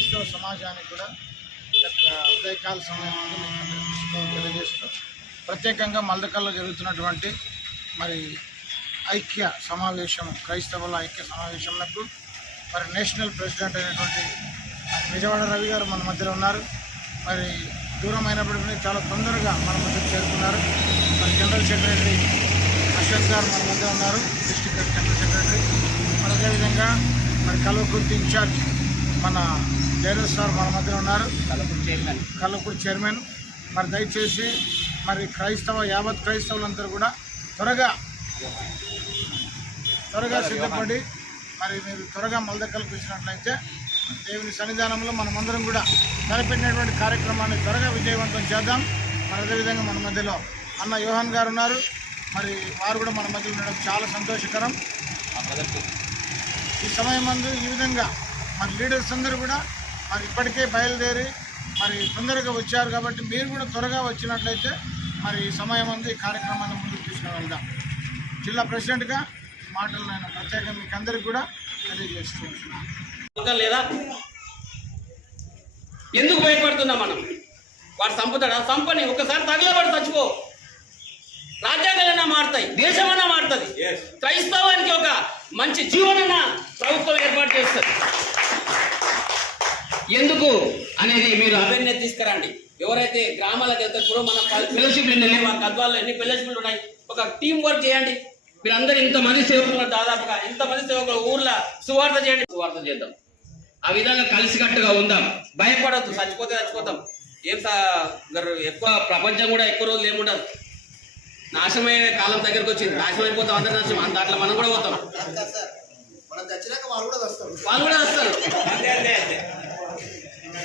క్రైస్తవ సమాజానికి కూడా ఉదయకాల సమయంలో తెలియజేస్తూ ప్రత్యేకంగా మల్దకల్లో జరుగుతున్నటువంటి మరి ఐక్య సమావేశం క్రైస్తవుల ఐక్య సమావేశంలకు మరి నేషనల్ ప్రెసిడెంట్ అయినటువంటి విజయవాడ రవి గారు మన మధ్యలో ఉన్నారు. మరి దూరం అయినప్పటికీ చాలా తొందరగా మన మధ్యకు చేరుకున్నారు. మరి జనరల్ సెక్రటరీ అశోక్ గారు మన మధ్య ఉన్నారు డిస్ట్రిక్ట్ జనరల్ సెక్రటరీ. మరి అదేవిధంగా మరి కల్వకుర్తి ఇన్ఛార్జ్ మన జయరాజ్ సార్ మన మధ్య ఉన్నారు. కలపూర్ చైర్మన్. కల్లపూడి చైర్మన్. మరి దయచేసి మరి క్రైస్తవ యావత్ క్రైస్తవులందరూ కూడా త్వరగా త్వరగా సిద్ధపడి మరి మీరు త్వరగా మల్దక్కలకు వచ్చినట్లయితే దేవుని సన్నిధానంలో మనమందరం కూడా తలపెట్టినటువంటి కార్యక్రమాన్ని త్వరగా విజయవంతం చేద్దాం. మరి అదేవిధంగా మన మధ్యలో అన్న యోహాన్ గారు ఉన్నారు. మరి వారు కూడా మన మధ్యలో ఉండడం చాలా సంతోషకరం. ఈ సమయం మందు ఈ విధంగా మరి లీడర్స్ అందరూ కూడా మరి ఇప్పటికే బయలుదేరి మరి తొందరగా వచ్చారు కాబట్టి మీరు కూడా త్వరగా వచ్చినట్లయితే మరి ఈ సమయం అందు ఈ కార్యక్రమాన్ని ముందుకు తీసుకుని వెళ్దాం జిల్లా ప్రెసిడెంట్గా మాటలు నేను ప్రత్యేకంగా మీకు అందరికీ కూడా తెలియజేస్తూ ఉంటున్నాను నమ్మకం లేదా? ఎందుకు భయపడుతున్నాం మనం? వాడు చంపుతాడా? చంపని ఒకసారి తగలబడి చచ్చిపో. రాజ్యాంగాలన్నా మారుతాయి దేశమన్నా మారుతుంది. క్రైస్తవానికి ఒక మంచి జీవనన్న ప్రభుత్వం ఏర్పాటు చేస్తుంది. ఎందుకు అనేది మీరు అవేర్నెస్ తీసుకురండి. ఎవరైతే గ్రామాలకు వెళ్తారు మన ఫెలోషిప్ ఎన్ని ఆ గద్వాల్లో ఎన్ని ఫెలోషిప్లు ఉన్నాయి? ఒక టీం వర్క్ చేయండి. మీరు అందరు ఇంతమంది సేవకులు దాదాపుగా ఇంతమంది సేవకులు ఊర్లో సువార్త చేయండి. సువార్త చేద్దాం. ఆ విధంగా కలిసికట్టుగా ఉందాం. భయపడద్దు చచ్చిపోతే చచ్చిపోతాం. ఏం ఎక్కువ ప్రపంచం కూడా ఎక్కువ రోజులు ఏముండదు నాశనమయ్యే కాలం దగ్గరకు వచ్చింది. నాశనం అయిపోతాం అందరు నాశనం. అంత దాంట్లో మనం కూడా పోతాం. సార్. మనం చచ్చినాక వాళ్ళు కూడా వస్తారు. వాళ్ళు కూడా వస్తారు.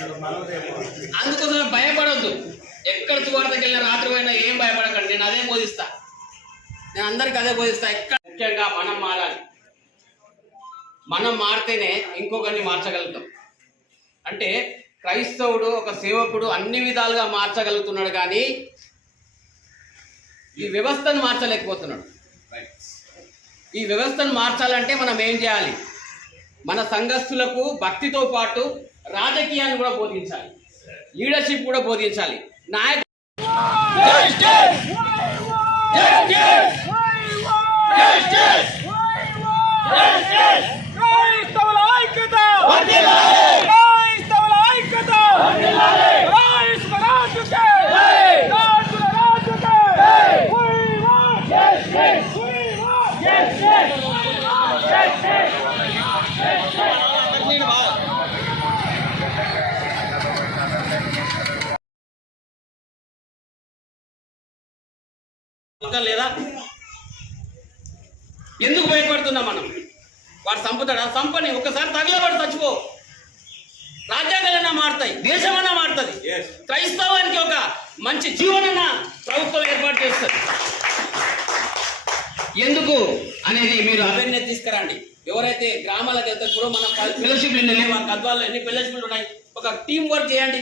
అందుకోసం భయపడొద్దు. ఎక్కడ సువార్తకి వెళ్ళిన రాత్రి పోయినా ఏం భయపడకండి నేను అదే బోధిస్తా. నేను అందరికి అదే బోధిస్తా. ఎక్కడ ముఖ్యంగా మనం మారాలి. మనం మారితేనే ఇంకొకరిని మార్చగలుగుతాం. అంటే క్రైస్తవుడు ఒక సేవకుడు అన్ని విధాలుగా మార్చగలుగుతున్నాడు కానీ ఈ వ్యవస్థను మార్చలేకపోతున్నాడు. ఈ వ్యవస్థను మార్చాలంటే మనం ఏం చేయాలి? మన సంఘస్థులకు భక్తితో పాటు రాజకీయాన్ని కూడా బోధించాలి లీడర్షిప్ కూడా బోధించాలి నాయక క్రైస్తవుల ఐక్యత లేదా? ఎందుకు భయపడుతున్నాం మనం? వాడు చంపుతాడా? చంపని ఒకసారి తగలబడి చచ్చిపో. రాజ్యాంగాలన్నా మారుతాయి దేశమన్నా మారుతుంది. క్రైస్తవానికి ఒక మంచి జీవనన్న ప్రభుత్వం ఏర్పాటు చేస్తుంది. ఎందుకు అనేది మీరు అవేర్నెస్ తీసుకురండి. ఎవరైతే గ్రామాలకు వెళ్తారు ఇప్పుడు మన ఫెలోషిప్ ఎన్ని ఆ గద్వాల్లో ఎన్ని ఫెలోషిప్లు ఉన్నాయి? ఒక టీం వర్క్ చేయండి.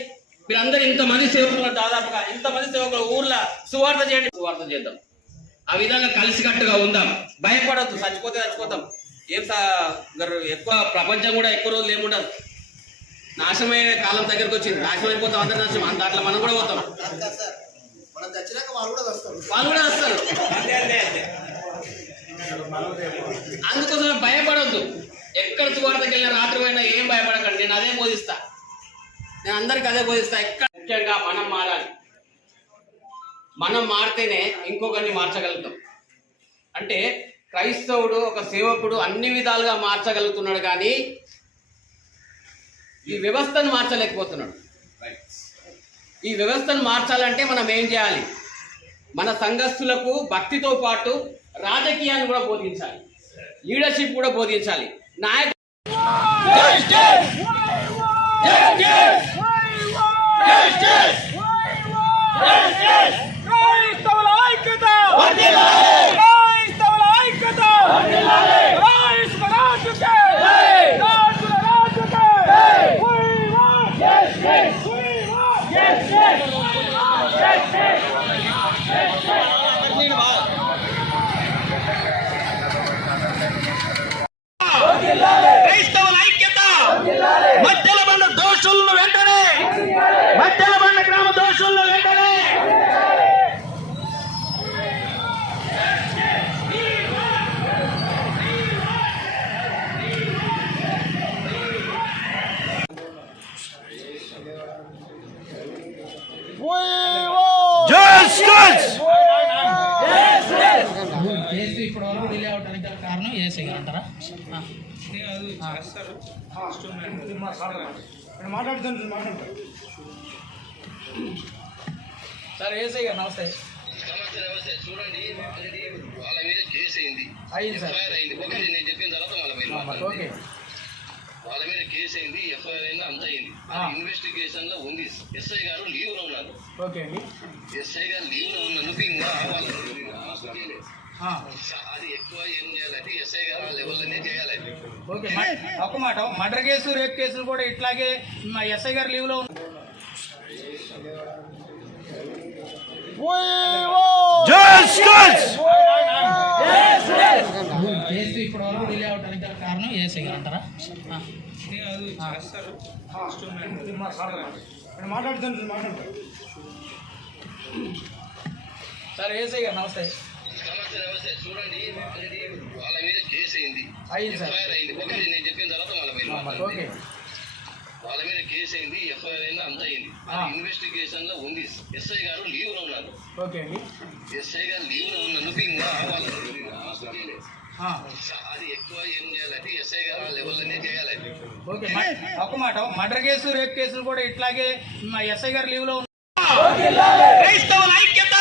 మీరు అందరు ఇంతమంది సేవకులు దాదాపుగా ఇంతమంది సేవకులు ఊర్లో సువార్త చేయండి. సువార్త చేద్దాం. ఆ విధంగా కలిసికట్టుగా ఉందాం. భయపడద్దు చచ్చిపోతే చచ్చిపోతాం. ఏం గారు ఎక్కువ ప్రపంచం కూడా ఎక్కువ రోజులు ఏముండదు. నాశనమైన కాలం దగ్గరకు వచ్చింది. నాశనం అయిపోతాం అందరు నాశనం. అంత దాంట్లో మనం కూడా పోతాం. వాళ్ళు కూడా వస్తారు. వాళ్ళు కూడా వస్తారు అందుకోసం భయపడద్దు. ఎక్కడ సువార్తకి వెళ్ళిన రాత్రి పోయినా ఏం భయపడకండి. నేను అదే బోధిస్తా. నేను అందరికి అదే బోధిస్తా. ఎక్కడ ముఖ్యంగా మనం మారాలి. మనం మారితేనే ఇంకొకరిని మార్చగలుగుతాం అంటే క్రైస్తవుడు ఒక సేవకుడు అన్ని విధాలుగా మార్చగలుగుతున్నాడు కానీ ఈ వ్యవస్థను మార్చలేకపోతున్నాడు ఈ వ్యవస్థను మార్చాలంటే మనం ఏం చేయాలి మన సంఘస్థులకు భక్తితో పాటు రాజకీయాన్ని కూడా బోధించాలి లీడర్షిప్ కూడా బోధించాలి నాయక క్రైస్తవుల ఐక్యత క్రైస్తవుల జస్టిస్ ఇప్పుడు వరకు డిలే అవడానికి గల కారణం ఏసీ గారు అంటారా మాట్లాడుతుంది మాట్లాడతారు సార్. ఏసీ గారు నమస్తే చూడండి అయింది. సార్ అయింది నేను చెప్పిన తర్వాత మళ్ళీ ఓకే. వాళ్ళ మీద కేసు అయింది ఎఫ్ఐఆర్ అయింది అంత అయింది. ఆ. ఇన్వెస్టిగేషన్లో ఉంది. ఎస్ఐ గారు లీవ్లో ఉన్నారు. ఎస్ఐ గారు లీవ్లో ఉన్నందుకు ఇంకా అది ఎక్కువ ఏం చేయాలంటే ఎస్ఐ గారు ఆ లెవెల్లోనే చేయాలి. ఓకే ఒక మాట మర్డర్ కేసు రేప్ కేసులు కూడా ఇట్లాగే మా ఎస్ఐ గారు లీవ్లో ఉన్నారు కేసు ఇప్పటి వరకు డిలే అవడానికి కారణం ఏసై గారు అంటారా? మాట్లాడుతుంది మాట్లాడతారు సార్ ఏసై గారు నమస్తే. నమస్తే నమస్తే. చూడండి వాళ్ళ మీద కేసు అయింది. అయింది సార్. అయింది. నేను చెప్పిన తర్వాత వాళ్ళ. ఓకే. వాళ్ళ మీద కేసు అయింది ఎఫ్ఐఆర్ అయింది అంత అయింది. ఇన్వెస్టిగేషన్లో ఉంది. ఎస్ఐ గారు లీవ్లో ఉన్నారు. ఓకే ఎస్ఐ గారు లీవ్లో ఉన్నందుకు ఇంకా వాళ్ళు అది ఎక్కువ ఏం చేయాలంటే ఎస్ఐ గారు లెవెల్లోనే చేయాలి ఓకే ఒక మాట మర్డర్ కేసు రేప్ కేసులు కూడా ఇట్లాగే ఎస్ఐ గారు లీవ్లో ఉన్నారు క్రైస్తవుల ఐక్యత!